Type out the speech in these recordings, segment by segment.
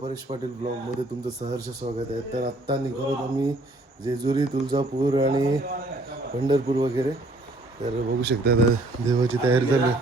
परेश पाटील ब्लॉगमध्ये तुमचं सहर्ष स्वागत आहे. तर आत्ता निघालो आम्ही जेजुरी तुळजापूर आणि पंढरपूर वगैरे. तर बघू शकता देवाची तयारी झाली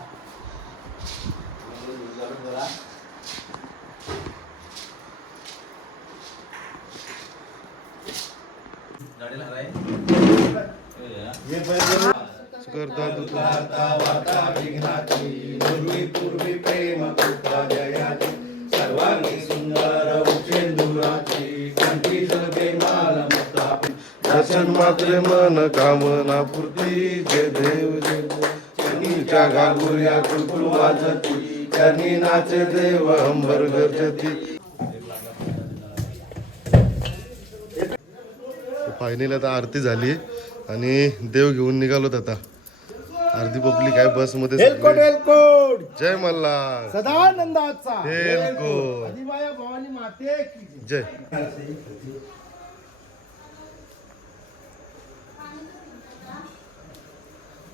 नाचे देव अंबर गरजती. फायनल आता आरती झाली आणि देव घेऊन निघालोत आता. आरती पब्लिक आहे बसमध्ये जय मल्हार. सदानंदाचा. एलकोट आदिबाया भवानी माते की जय.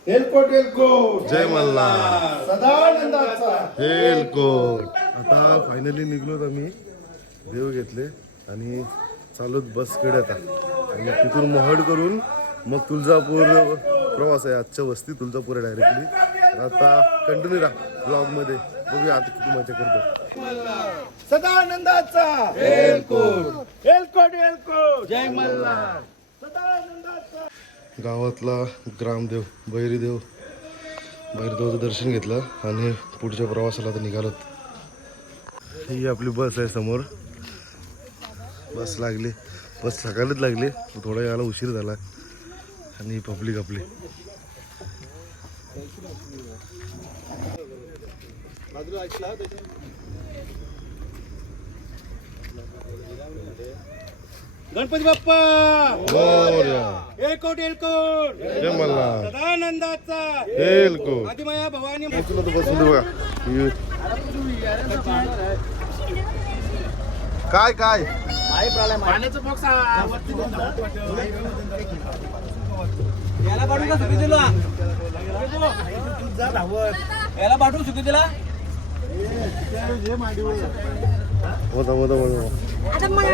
जय एलकोट एलकोट जय मल्हार. सदानंदाचा. एलकोट आता फायनली निघलोत आम्ही. देव घेतले. आणि चालूत बसकडे आता. आणि तिथून महड करून मग तुळजापूर प्रवास आहे. आजच्या वस्ती तुळजापूर आहे डायरेक्टली आता कंटिन्यू राहा ब्लॉगमध्ये बघूया आता किती मजा करतो. सदानंदाचा. एलकोट एलकोट एलकोट जय मल्हार. सदानंदाचा गावातला ग्रामदेव बैरीदेव बैरदेवाचं दर्शन घेतलं आणि पुढच्या प्रवासाला तर निघालोत. ही आपली बस आहे समोर. बस लागली. बस सकाळीच लागली. थोडा यायला उशीर झाला. आणि पब्लिक आपली. गणपती बाप्पा! मोरया. एलकोट एलकोट जय मल्हार सदानंदाचा! एलकोट आदिमाया भवानी काय काय? पाण्याचं बॉक्स याला पाठवून का सुट्टी दिला याला पाठवून सुट्टी दिला आता मला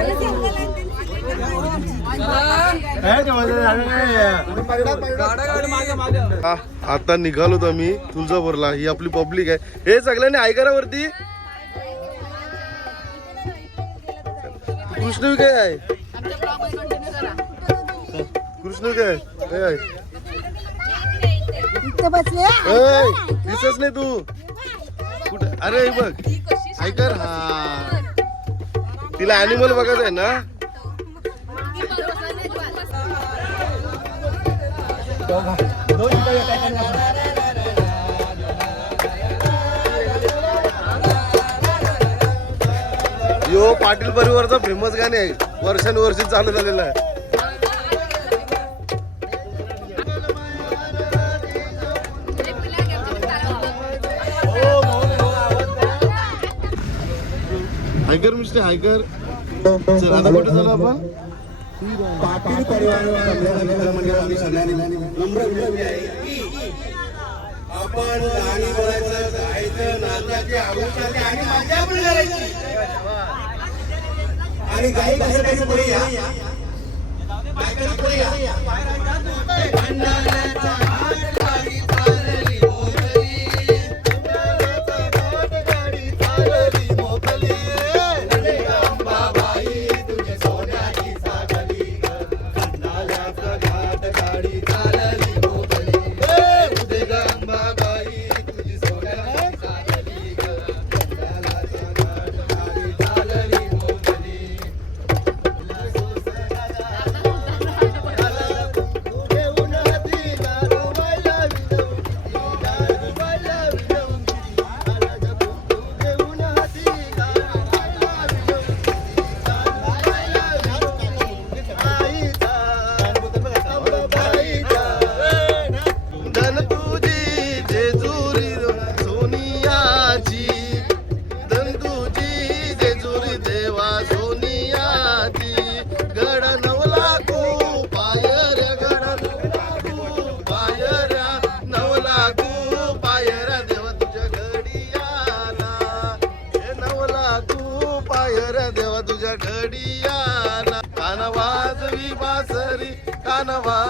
आता निघालोत आम्ही तुळजापूरला. ही आपली पब्लिक आहे. हे सगळ्यांनी ऐका वरती कृष्ण काय आहे. कृष्ण काय दिसत नाही तू. कुठे? अरे बघ. ऐकर हा. तिला अॅनिमल बघायचं आहे ना? यो पाटील परिवारचा फेमस गाणे आहे. वर्षानुवर्षी चालू झालेला आहे. Hiker mister hiker. सर आता कुठे झालं आपण? पाटील परिवार मंडळाने सगळ्यांनी नम्र विनंती आहे की आपण गाणी बोलायचं गायचं नाचायचे आवडीचे आणि मजा पण करायची. आणि गाई कसं काही पुढे या. गायकांनी पुढे या.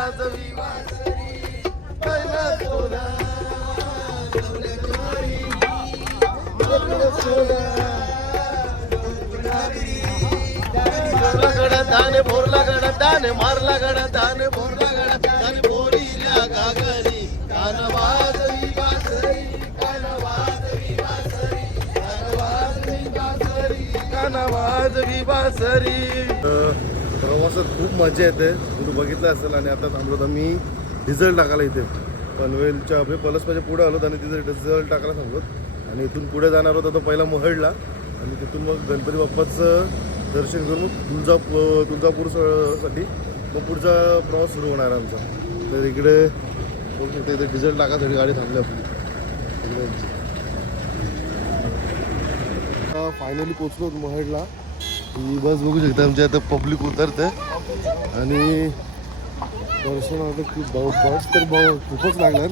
वाजवी भोरला गडा भोरला गडा दाने मारला गडा दाने भोरला गडा दाने भोरीला गागरी कान वाजवी बासरी कान वाजवी बासरी कान वाजवी बासरी कान वाजवी बासरी प्रवासात खूप मजा येते. तुम्ही बघितलं असेल आणि आता थांबलो आम्ही डिझेल टाकायला इथे. पनवेलच्या प्लस म्हणजे पुढे आलो आणि तिथे डिझेल टाकायला सांगतो आणि इथून पुढे जाणार होता तो पहिला महडला. आणि तिथून मग गणपती बाप्पाचं दर्शन करून मग तुळजापूर तुळजापूरसाठी मग पुढचा प्रवास सुरू होणार आहे आमचा. तर इकडे बघू शकतो इथे डिझेल टाकासाठी गाडी थांबली आपली. फायनली पोचलो महडला. ही बस बघू शकता आमच्या आता पब्लिक उतरते आणि दर्शन आता खूप भाऊ बस तर भाऊ खूपच लागणार.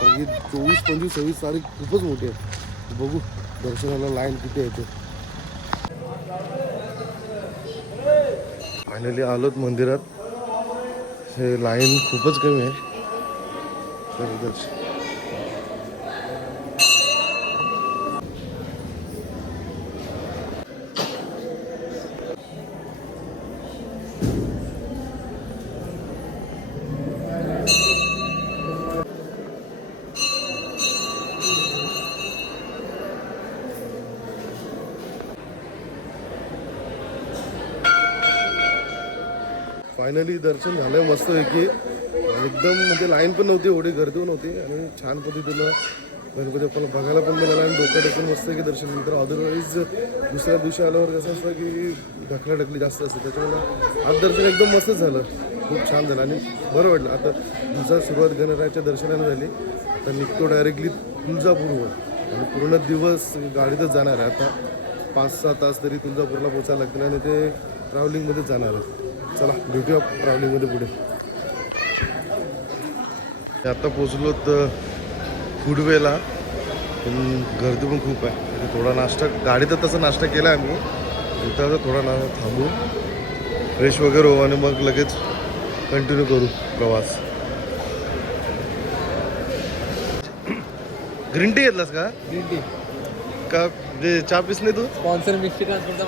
कारण की चोवीस पंचवीस सव्वीस तारीख खूपच मोठी आहे. बघू दर्शनाला लाईन किती येते फायनली आलोत मंदिरात. हे लाईन खूपच कमी आहे. तर दर्शन फायनली दर्शन झालं मस्त की एकदम म्हणजे लाईन पण नव्हती एवढी गर्दी पण नव्हती. आणि छान पद्धतीनं गणपती आपल्याला बघायला पण मिळालं आणि डोकं टेकून मस्त की दर्शन नंतर अदरवाईज दुसऱ्या दिवशी आल्यावर कसं असतं की ढकलाढकली जास्त असते. त्याच्यामुळे आज दर्शन एकदम मस्त झालं. खूप छान झालं. आणि बरं वाटलं. आता दिवसात सुरुवात गणरायाच्या दर्शनाने झाली. आता निघतो डायरेक्टली तुळजापूरवर. आणि पूर्ण दिवस गाडीतच जाणार आहे. आता पाच सहा तास तरी तुळजापूरला पोचायला लागतील आणि ते ट्रॅव्हलिंगमध्येच जाणार आहे. चला भेटूया ट्रॅव्हलिंगमध्ये पुढे. आता पोचलो तर फुडवेला पण गर्दी पण खूप आहे. थोडा नाश्ता गाडीत तसा नाश्ता केला आम्ही. आता थोडा ना थांबू. फ्रेश वगैरे हो आणि मग लगेच कंटिन्यू करू प्रवास. ग्रीन टी घेतलास का? का म्हणजे चहा पिस नाही तू? स्पॉन्सर मिक्सी ट्रान्सफरचा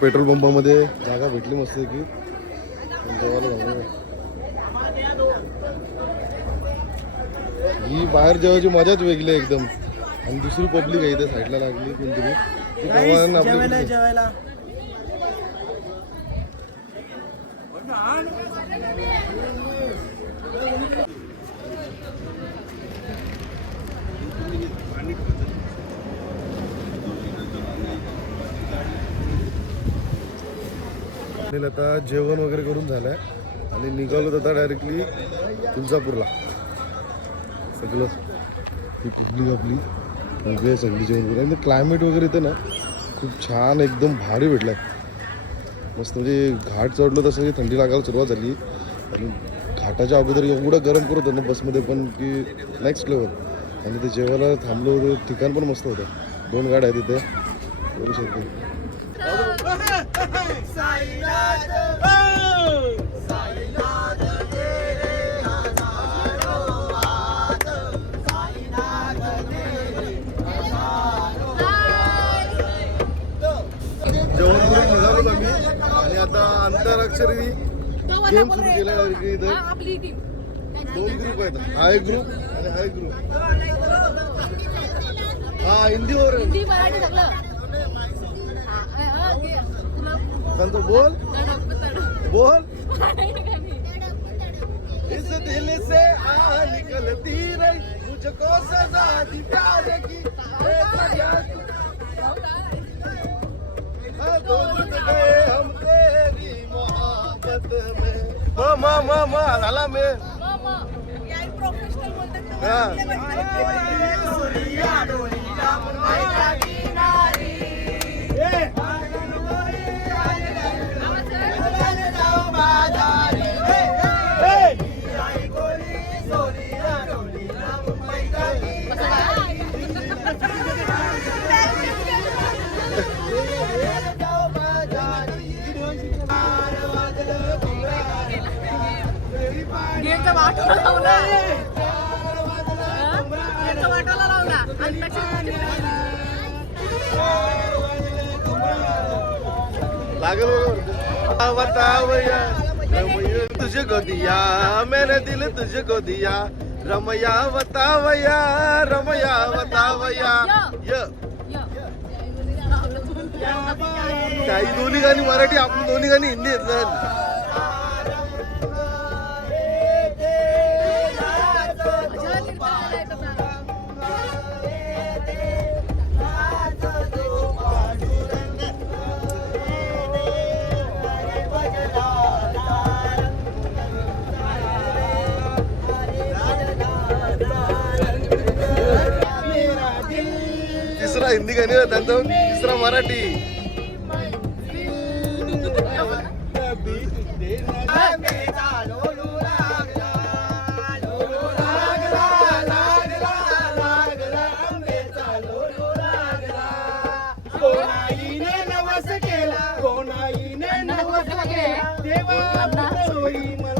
पेट्रोल पंपामध्ये जागा भेटली मस्त की. ही बाहेर जेवायची मजाच वेगळी आहे एकदम. आणि दुसरी पब्लिक आहे इथे साईडला लागली कोणतरी. आपल्या जेवायला आता जेवण वगैरे करून झालं आहे आणि निघालो आता डायरेक्टली तुळजापूरला. सगळं ही पब्लिक आपली. वेगळी आहे सगळी जेवण करून. आणि क्लायमेट वगैरे इथं ना खूप छान एकदम भारी भेटलं आहे मस्त म्हणजे घाट चढलो तसं थंडी लागायला सुरुवात झाली. आणि घाटाच्या अगोदर एवढं गरम करत होतं ना बसमध्ये पण की नेक्स्ट लेवल आणि ते जेवायला थांबलो होतं ठिकाण पण मस्त होतं. दोन गाड्या आहेत तिथे करू शकतो. जेवण आता गेम सुरू केला इथं दोन ग्रुप आहेत हा एक ग्रुप आणि हा एक ग्रुप हा हिंदीवर हिंदी मराठी सगळं हा, बोल बोल इस दिल से आ निकलती रही मुझको सजा दी प्यार की ए गए हम तेरी मोहब्बत में मा मा मा मा झाला मे प्रोफेशनल बोलतात हा गेमचा लागल बतावया रमया तुझे को दिया मैंने दिल तुझे को दिया रमया बतावया रमया बतावया य. काही दोन्ही गाणी मराठी आपली दोन्ही गाणी हिंदी आहेत ना. तिसरा हिंदी गाणी त्यांचा तिसरा मराठी.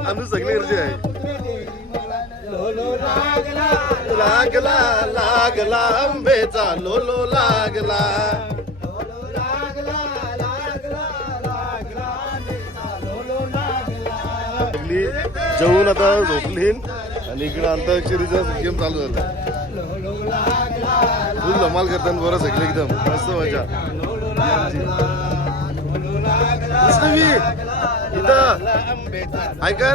आम्ही सगळे गरजे आहे. लागला लागला आंबेचा लोलो लागला. जेवून आता झोपली आणि इकडे अंताक्षरीचा गेम चालू झाला. फुल धमाल करताना बरं सगळे एकदम. मस्त मजा. इथं. ऐकर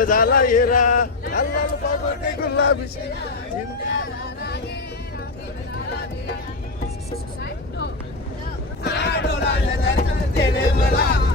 ला झाला येरा. लाल पापटे गुलाबी मला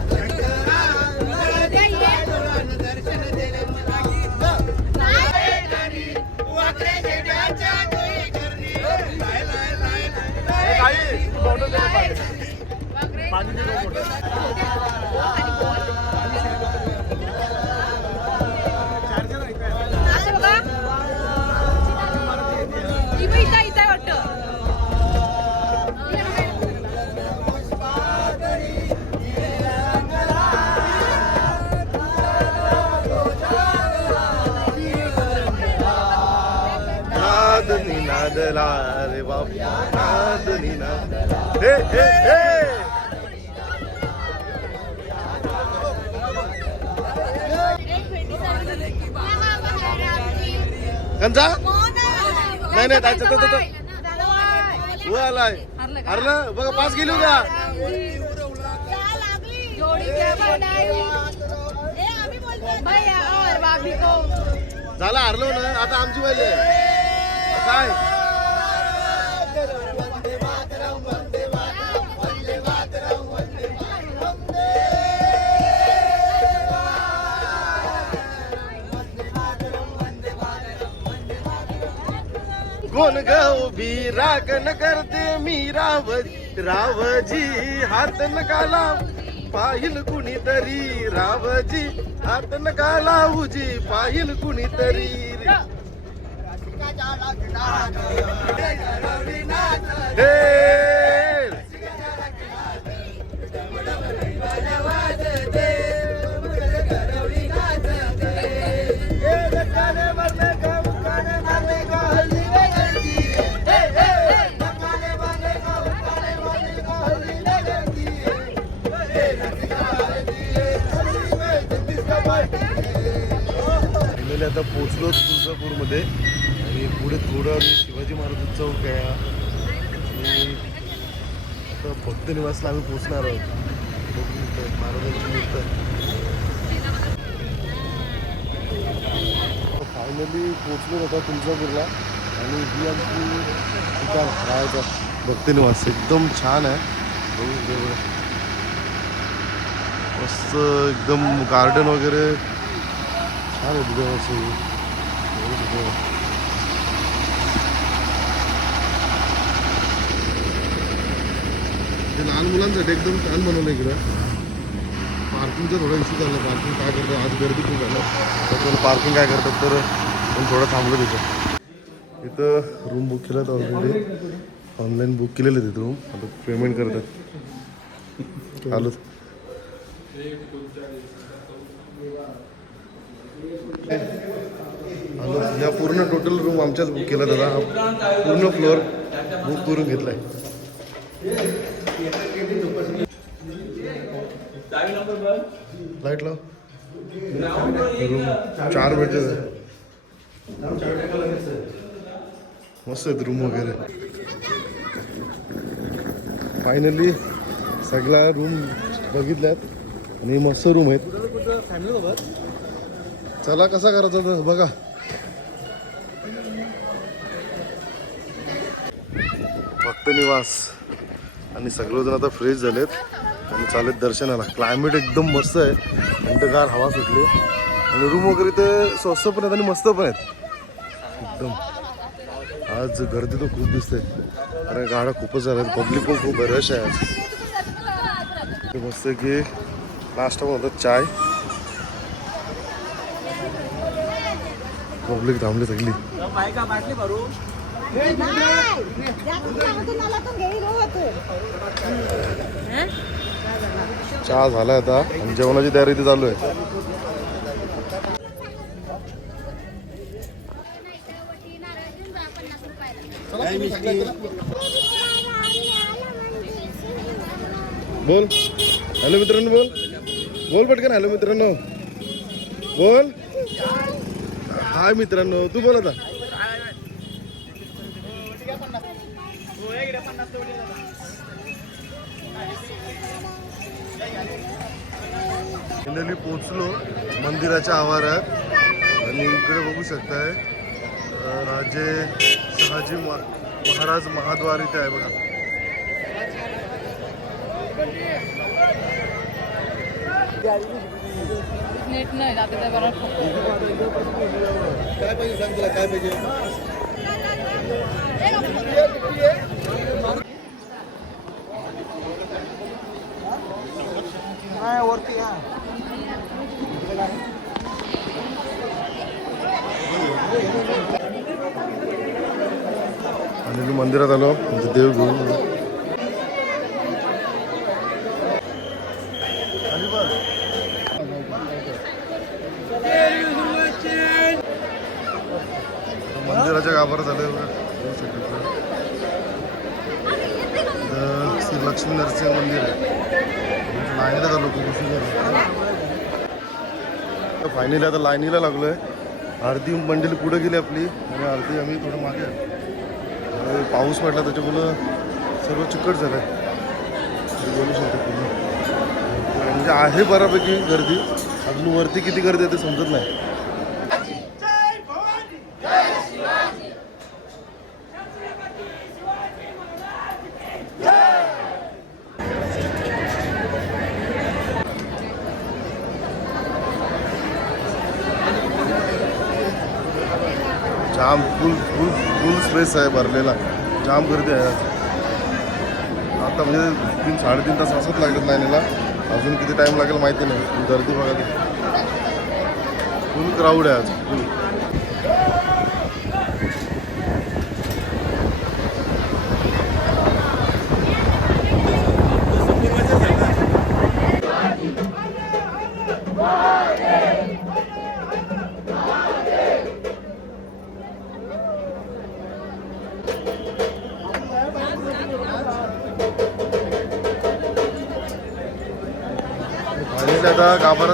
निनादला रे बाप नाद निनाद हे हे हे कंचा नाही नाही त्याचं तो- तो- तो- व आलाय. हरलं बघा पास गेली का. झाला हरलो ना? आता आमची पाहिजे काय? कोण ग उभी राखण करते मी राव रावजी हात नका लाव पाहिल कुणीतरी. रावजी हात नका लावूजी पाहिल कुणीतरी. हे फायनली आता पोचलो तुळजापूरमध्ये. आणि पुढे थोडं शिवाजी महाराज चौक आहे आणि भक्त निवासला आम्ही पोचणार आहोत. महाराजांची मूर्त. फायनली पोचलो होता तुळजापूरला. आणि ही आमची ठिकाण राहायचं भक्त निवास एकदम छान आहे. बघू मस्त एकदम गार्डन वगैरे. छान आहे तिथे असं ते लहान मुलांसाठी एकदम छान बनवलं इकडं. पार्किंगचा थोडा इश्यू झाला. पार्किंग काय करतो आज गर्दी खूप झालं त्याच्यामुळे पार्किंग काय करतात तर पण थोडं थांबलं तिथं. इथं रूम बुक केलं ऑलरेडी ऑनलाईन बुक केलेलं आहे तिथं रूम आता पेमेंट करतात. आलो या पूर्ण टोटल रूम आमच्याच बुक केला दादा. पूर्ण फ्लोअर बुक करून घेतलाय. लाइट लाव. रूम चार बेड मस्त आहेत रूम वगैरे. फायनली सगळा रूम बघितल्यात. आणि मस्त रूम आहेत. चला कसा करायचा बघा. भक्त निवास. आणि सगळेजण आता फ्रेश झालेत. आणि चालेत दर्शनाला. क्लायमेट एकदम मस्त आहे. थंडगार हवा सुटली. आणि रूम वगैरे ते स्वस्त पण आहेत आणि मस्त पण आहेत. एकदम. आज गर्दी तर खूप दिसते. अरे गाड्या खूपच झाल्या पब्लिक पण खूप रश आहे आज. मस्त की नाश्ता बोलतात চাই पब्लिक थांबली सगळी चहा झाला आता. आणि जेवणाची तयारी इथे चालू आहे. बोल. हॅलो मित्रांनो बोल. बोल पटकन हॅलो मित्रांनो. बोल. हाय मित्रांनो तू बोल आता. फायनली पोचलो मंदिराच्या आवारात. आणि इकडे बघू शकताय राजे शहाजी महाराज महाद्वार इथे आहे बघा. नेट नाही आता त्या बरोबर काय पाहिजे सांग तुला काय पाहिजे आणि मी मंदिरात आलो देव घेऊन लक्ष्मी नरसिंह मंदिर आहे. म्हणजे लाईनीला का लोक उशीर फायनली आता लाईनीला लागलो आहे अर्धी मंडळी पुढे गेली आपली. आणि अर्धी आम्ही थोडं मागे पाऊस पडला त्याच्यामुळं सर्व चिकट झालं आहे बोलू शकतो तुम्ही म्हणजे आहे बऱ्यापैकी गर्दी. अजून वरती किती गर्दी आहे ते समजत नाही जाम फुल फुल फुल आहे भरलेला. जाम गर्दी आहे आज. आता म्हणजे तीन साडेतीन तास असंच लागत लाईनीला अजून किती टाईम लागेल माहिती नाही. गर्दी बघा फुल क्राऊड आहे आज. फुल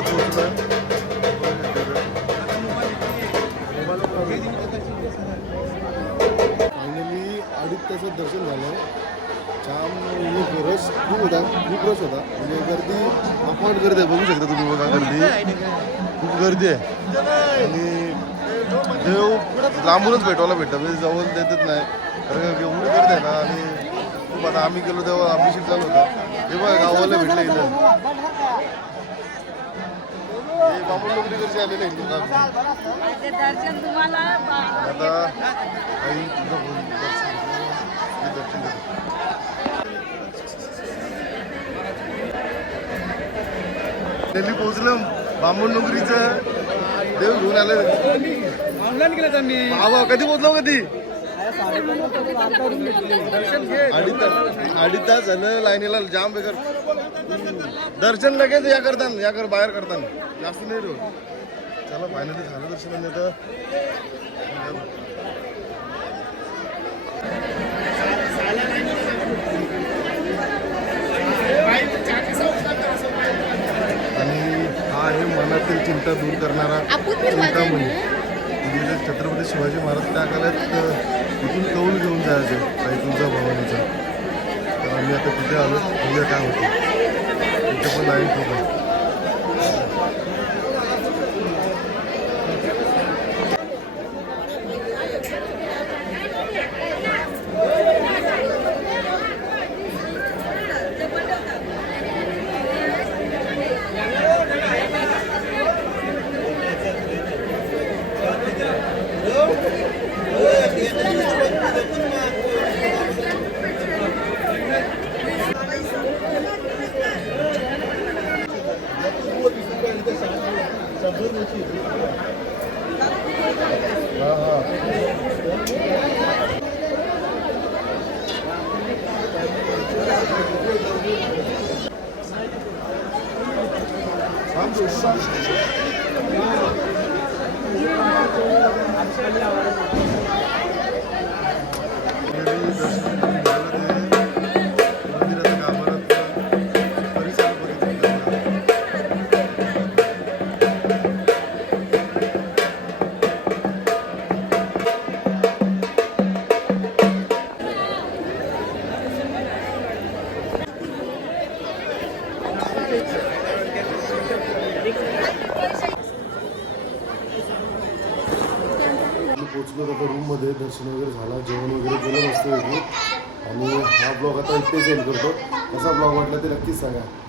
घरात पोचलं फायनली अडीच तासात दर्शन झालं. छान रस खूप होता खूप रस होता. म्हणजे गर्दी अफाट गर्दी आहे बघू शकता तुम्ही बघा गर्दी. खूप गर्दी आहे. आणि देव लांबूनच भेटवायला भेटतं म्हणजे जवळ देतच नाही. कारण एवढी गर्दी आहे ना आणि खूप आता आम्ही गेलो तेव्हा अभिषेक चालू होता. तेव्हा गावाला भेटलं इथं. आलेले. दर्शन तुम्हाला. दिल्ली पोहोचलं बांबून नोकरीचं देव घेऊन आले ऑनलाईन केलं त्यांनी बाबा कधी पोहोचलो कधी अडीच तास झालं लाईनीला जाम बेकार. दर्शन लगेच या करतान या कर बाहेर करतान. जास्त नाही रो चला फायनली झालं दर्शन आता आणि हा आहे मनातील चिंता दूर करणारा चिंतामणी. म्हणजे छत्रपती शिवाजी महाराज त्या काळात तिथून इथून कौल घेऊन जायचे पैकुंजा भवानीचा. तर आम्ही आता तिथे आलो. उद्या काय होतं? तिथे पण लाईन खूप आहे Gracias. हा